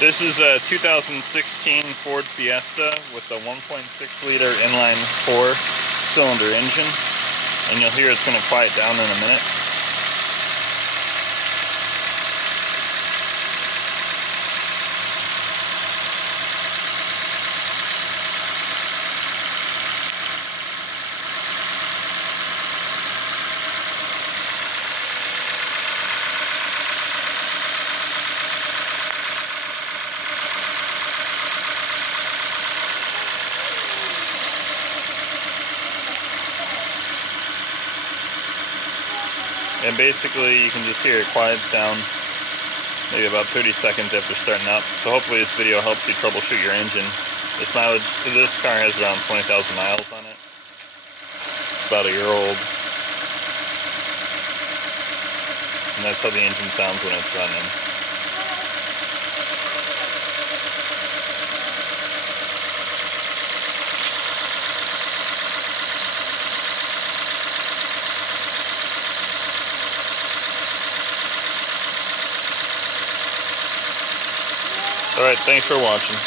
This is a 2016 Ford Fiesta with a 1.6 liter inline 4-cylinder engine, and you'll hear it's going to quiet down in a minute. And basically you can just hear it quiets down maybe about 30 seconds after starting up. So hopefully this video helps you troubleshoot your engine. This car has around 20,000 miles on it. It's about a year old. And that's how the engine sounds when it's running. Alright, thanks for watching.